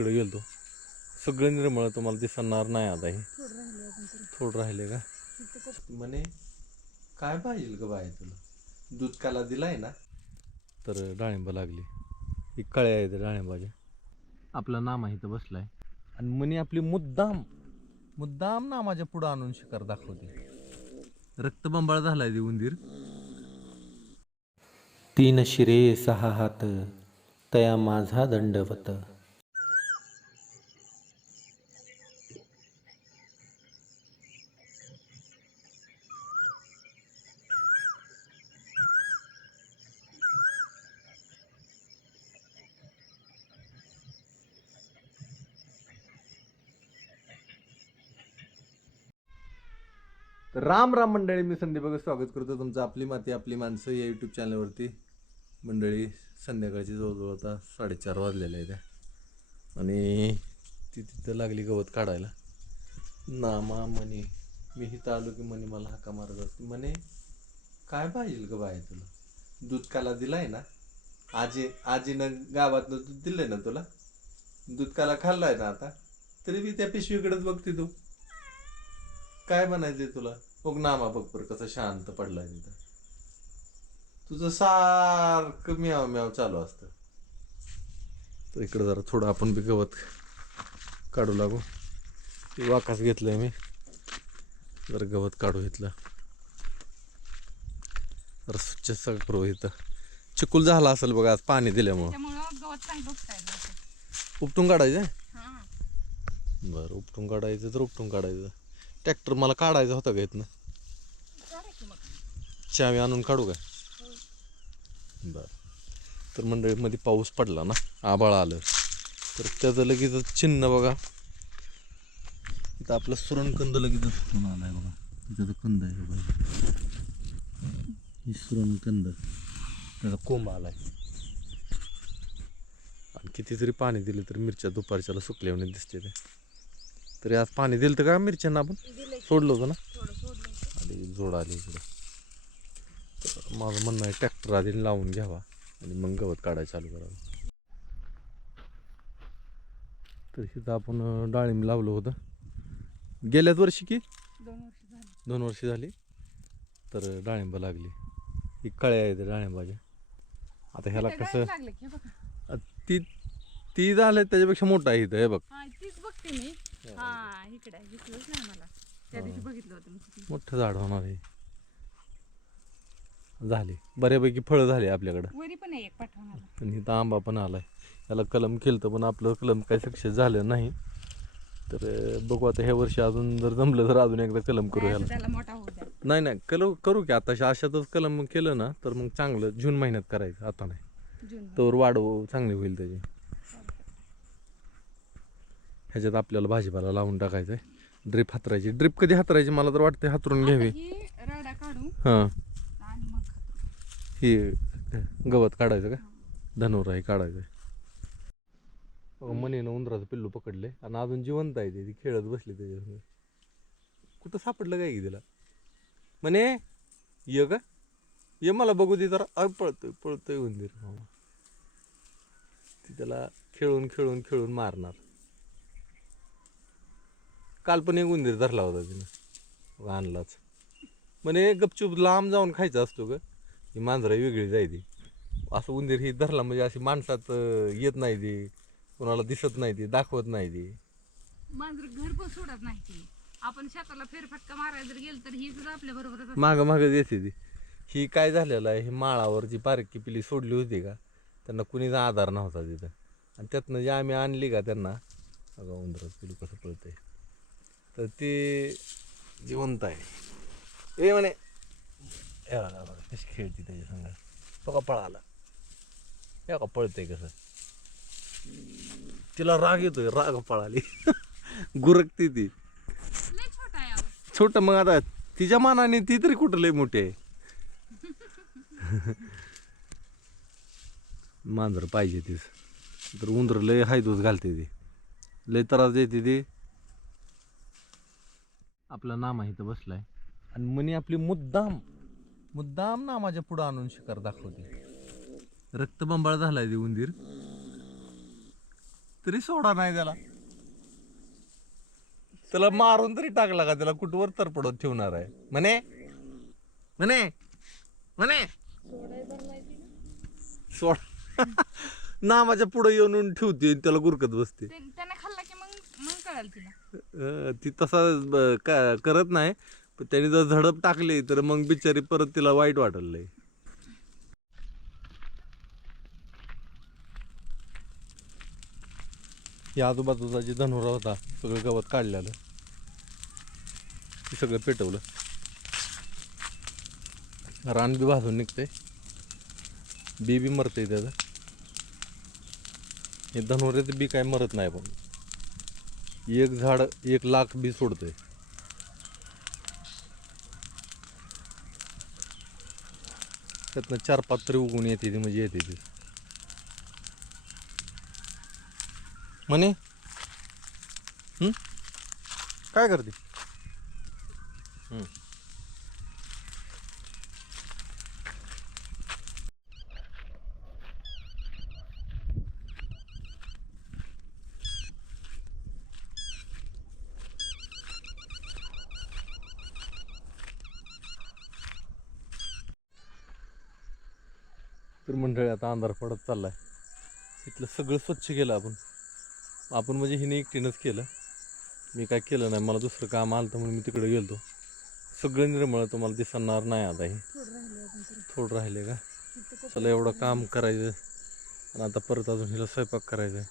इकडे गेलतो सगळं निर्मळ तुम्हाला दिसणार नाही आता हे थोडं राहिले का म्हणे काय पाहिजे ग बाय तुला दूध काला दिलाय ना तर डाळिंब लागली ही कळ्या आहेत डाळिंबाच्या आपलं नाम आहे इथं बसलाय आणि म्हणे आपली मुद्दाम मुद्दाम नामाच्या पुढं आणून शिकार दाखवते रक्तबंबाळ झालाय ते उंदीर 3 शिरे 6 हात तया माझा दंडवत. राम राम मंडळी, मी संदीप बघा स्वागत करतो तुमचं आपली माती आपली माणसं या यूट्यूब चॅनलवरती. मंडळी संध्याकाळची जवळजवळ आता 4:30 वाजलेले आहेत आणि ती तिथं लागली गवत काढायला. नामा म्हणे मी इथं आलो की म्हणे मला हाका मारत असते. म्हणे काय पाहिजे ग बाय तुला दूध काला दिलाय ना आजीनं गावातनं दूध दिलंय ना तुला दूध काला खाल्लाय ना आता तरी बी त्या पिशवीकडेच बघते तू काय म्हणायचंय तुला. बघ नामा बघ बरं कसं शांत पडलाय तिथं. तुझं सारखं म्याव म्याव चालू असतं. तर इकडं जरा थोडं आपण बी गवत काढू लागू. वाकास घेतलंय मी जरा गवत काढू घेतलं जरा स्वच्छ सगळं करू. इथं चिकुल झाला असेल बघा आज पाणी दिल्यामुळं. उपटून काढायचं बरं उपटून काढायचं तर उपटून काढायचं. ट्रॅक्टर मला काढायचा होता का इथनं चावी आणून काढू काय. बरं तर मंडळीमध्ये पाऊस पडला ना आभाळ आलं तर त्याचं लगेच चिन्ह बघा. इथं आपलं सुरणकंद लगेच आलाय बघा. इथं कंद आहे बघा ही सुरणकंद त्याचा कोंब आलाय. आणि कितीतरी पाणी दिलं तर मिरच्या दुपारच्याला सुकल्याने दिसते ते. तरी आज पाणी दिलं तर का मिरच्यांना आपण सोडलं होतं ना आधी जोड आली इकडं. तर माझं म्हणणं आहे ट्रॅक्टर आधी लावून घ्यावा आणि मग गवत काढायला चालू करावं. तर इथं आपण डाळिंब लावलं होतं गेल्याच वर्षी की 2 वर्ष झाली तर डाळिंब लागली ही कळ्या आहेत डाळिंबाच्या. आता ह्याला कसं ती ती झालं त्याच्यापेक्षा मोठा आहे इथं हे बघ मोठं झाड होणार आहे. झाली बऱ्यापैकी फळं झाली आपल्याकडं आणि इथं आंबा पण आलाय. याला कलम केलं पण आपलं कलम काही सक्सेस झालं नाही. तर बघू आता ह्या वर्षी अजून जर जमलं तर अजून एकदा कलम करू ह्याला. नाही नाही कलम करू की आता अशातच कलम केलं ना तर मग चांगलं जून महिन्यात करायचं आता नाही तर वाढव चांगली होईल त्याची. ह्याच्यात आपल्याला भाजीपाला लावून टाकायचं आहे. ड्रीप हातरायची. ड्रीप कधी हातरायची मला तर वाटते हातरून घ्यावी. हां ही गवत काढायचं का धनुराही काढायचं आहे. मनीनं उंदराचं पिल्लू पकडले आणि अजून जिवंत आहे ती खेळत बसली त्याच्यासमोर. कुठं सापडलं काय की तिला म्हणे ये का ये मला बघू दे जरा. पळतोय पळतोय उंदीर. ती त्याला खेळून खेळून खेळून मारणार. काल पण एक उंदीर धरला होता तिनं आणलाच. म्हणे गपचूप लांब जाऊन खायचा असतो ग ही मांजरा वेगळी जायची. असं उंदीर ही धरला म्हणजे अशी माणसात येत नाही ती कोणाला दिसत नाही ती दाखवत नाही ती मांजर घर पण सोडत नाही ती. आपण शेताला फेरफटका मारायला जर गेल तर ही सुद्धा आपल्या बरोबर माग माग येते ती. ही काय झालेलं आहे ही माळावर जी बारकी पिली सोडली होती का त्यांना कुणीच आधार नव्हता तिथं आणि त्यातनं जे आम्ही आणली का त्यांना बघा उंदराचं पिलू कसं पळतंय तर ते जिवंत आहे. ए म्हणे कशी खेळते त्याच्या संग तो का पळाला या का पळतंय कसं. तिला राग येतोय राग पळाली गुरकती ती छोट. मग आता तिच्या मानाने ती तरी कुठं लय मोठी आहे. मांजर पाहिजे तीच तर उंदर लय हायदूस घालते ती लय त्रास देते ती. आपलं नाम आहे इथं बसलाय आणि म्हणे आपली मुद्दाम मुद्दाम नामाच्या पुढं आणून शिकार दाखवते. रक्तबंबाळ झालाय ते उंदीर तरी सोडा नाही त्याला मारून तरी टाकला का त्याला कुठवर तर पडत ठेवणार आहे म्हणे म्हणे म्हणे सोड नामाच्या पुढे येऊन ठेवते त्याला गुरकत बसते त्याने खाल्ला की मग मग कळाल तिला. ती तसा करत नाही पण त्याने जर झडप टाकली तर मग बिचारी परत तिला वाईट वाटल लय. या आजूबाजूचा जे धनुरा होता सगळं गवत काढलेलं ते सगळं पेटवलं. रान बी भाजून निघतंय बी मरतंय त्याचं. हे धनुऱ्याचं बी काय मरत नाही पण एक झाड 1,00,000 बी सोडतंय. त्यातनं 4-5 तरी उगून येते ती म्हणजे येते ती म्हणे. काय करते तर मंडळी आता अंधार पडत चाललाय. इथलं सगळं स्वच्छ केलं आपण म्हणजे हिने एकटीनंच केलं. मी काय केलं नाही मला दुसरं काम आलं तर म्हणून मी तिकडे गेलतो. सगळं निर्मळ तुम्हाला दिसणार नाही आता हे थोडं राहिले का. चला एवढं काम करायचं आणि आता परत अजून हिला स्वयंपाक करायचा आहे.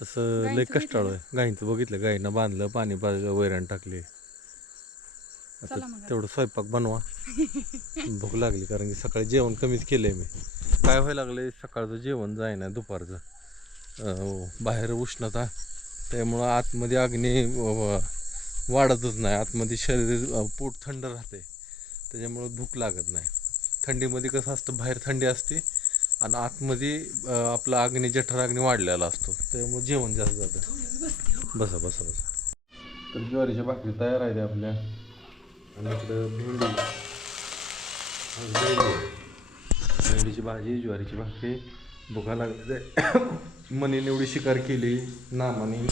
तसं लय कष्टाळू आहे. गाईंचं बघितलं गाईंना बांधलं पाणी पाजलं वैरण टाकली. आता तेवढं स्वयंपाक बनवा भूक लागली कारण की सकाळी जेवण कमीच केलंय मी. काय व्हायला लागलंय सकाळचं जेवण जाईना दुपारचं बाहेर उष्णता त्यामुळं आतमध्ये अग्नी वाढतच नाही. आतमध्ये शरीर पोट थंड राहते त्याच्यामुळं भूक लागत नाही. थंडीमध्ये कसं असतं बाहेर थंडी असते आणि आतमध्ये आपला अग्नी जठर अग्नी वाढलेला असतो त्यामुळे जेवण जास्त जातं. बसा बसा बसा. तर ज्वारीच्या भाकरी तयार आहे आपल्या आणि इकडं भेंडीची भाजी ज्वारीची भाकरी भुका लागली ते मनीने एवढी शिकार केली नामाने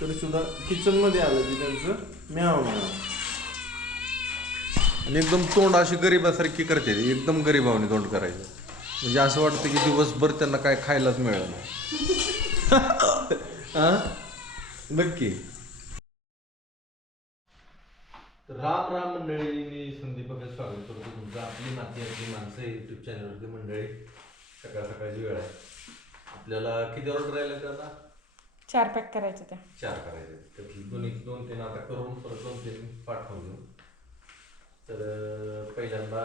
तरी सुद्धा किचनमध्ये आलं की त्यांचं म्याव म्याव आणि एकदम तोंड अशी गरिबासारखी करते एकदम गरिबावणी तोंड करायचं म्हणजे असं वाटतं की दिवसभर त्यांना काय खायलाच मिळालं नाही. हां नक्की. तर राम राम मंडळी मी संदीप बघा स्वागत करतो तुमचं आपली माती आपली माणसं यूट्यूब चॅनलवरती. मंडळी सकाळ सकाळची वेळ आहे. आपल्याला किती ऑर्डर राहिल्या त्याला 4 पॅक करायचे त्या 4 करायचे त्यातली 2-3 आता करून परत 2-3 पाठवून देऊ. तर पहिल्यांदा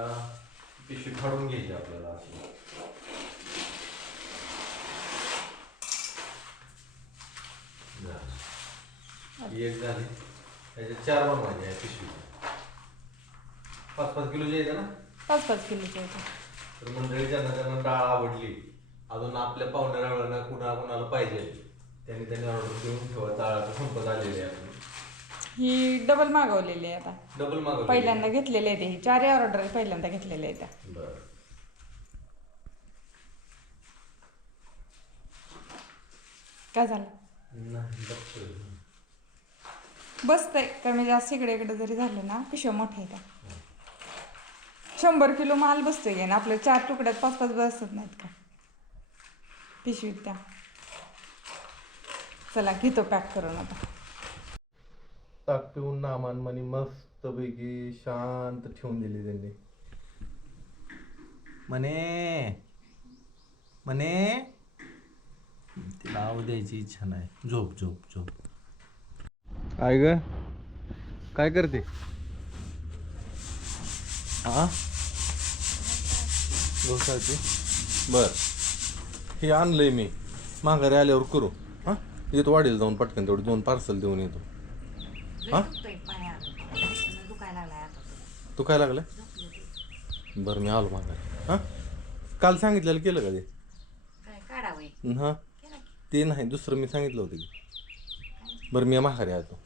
पिशवी फाडून घ्यायची आपल्याला अशी. एक झाली त्याचे 4 बनवायचे आहे पिशवी. 5-5 किलोची येते ना 5-5 किलोचे येते. तर मंडळी ज्यांना डाळ आवडली अजून आपल्या पाहुण्या रावळ्यांना कुणाला पाहिजे त्यांनी ऑर्डर देऊन ठेवा. डाळाचं संपत आलेली आहे आपली. ही डबल मागवलेली आहे आता. डबल मागवली पहिल्यांदा घेतलेले आहे ही 4 ऑर्डर पहिल्यांदा घेतलेले आहेत त्या. बरं काय झालं बसतंय कमी जास्त इकडे जरी झालं ना पिशव्या मोठ्या येतात. 100 किलो माल बसतोय घे ना आपल्या 4 तुकड्यात 5-5 बसत नाहीत का पिशवीत त्या. चला घेतो पॅक करून आता. ताक पिऊन नामान म्हणे मस्तपैकी शांत ठेवून दिली त्यांनी. म्हणे तिला आव द्यायची इच्छा नाही. झोप झोप झोप. काय ग काय करते हा गवसाची. बर हे आणलंय मी माघारी आल्यावर करू. हा येतो वाढेल जाऊन पटकन तेवढे 2 पार्सल देऊन येतो. हा तू काय लागलाय बरं मी आलो माघारी. हा काल सांगितलेलं केलं का ते हा ते नाही दुसरं मी सांगितलं होतं की. बरं मी माघारी आलो.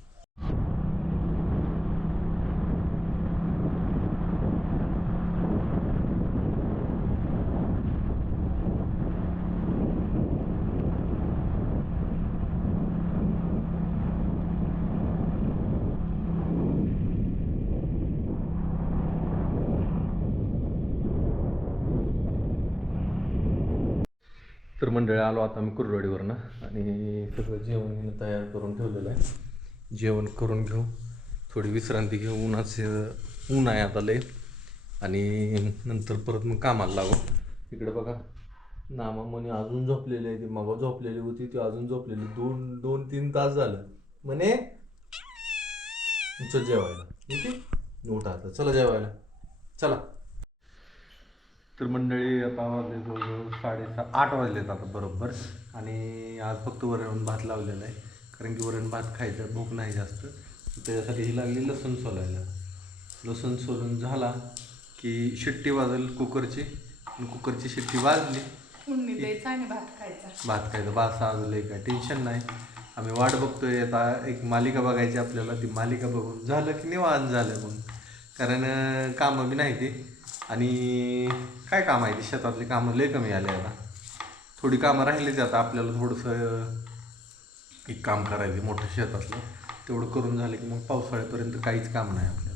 मंडळी आलो आता मी कुर्डवाडीवरनं आणि सगळं जेवण तयार करून ठेवलेलं आहे. जेवण करून घेऊ, थोडी विश्रांती घेऊ. ऊन आहे आता लय आणि नंतर परत मग कामाला लागू. इकडे बघा नामा म्हणे अजून झोपलेली आहे. ती मग झोपलेली होती, ती अजून झोपलेली. 2-3 तास झालं म्हणे. चल जेवायला. उठा आता, चला जेवायला चला. तर मंडळी आता वाजले जवळजवळ 7:30-8 वाजलेत आता बरोबर. आणि आज फक्त वरण भात लावलेला आहे, कारण की वरण भात खायचं, भूक नाही जास्त. त्याच्यासाठी ही लागली लसूण सोलायला. लसूण सोलून झाला की शिट्टी वाजेल कुकरची, आणि कुकरची शिट्टी वाजली भात खायचा. भात साजले काय टेन्शन नाही. आम्ही वाट बघतोय आता, एक मालिका बघायची आपल्याला. ती मालिका बघून झालं की निवांत झालं मग, कारण कामं बी नाही ती. आणि काय काम आहे ती, शेतातली कामं लय कमी आले आता. थोडी कामं राहिलीच आता आपल्याला. थोडंसं एक काम करायचं मोठं शेतातलं, तेवढं करून झालं की मग पावसाळ्यापर्यंत काहीच काम नाही आपल्याला.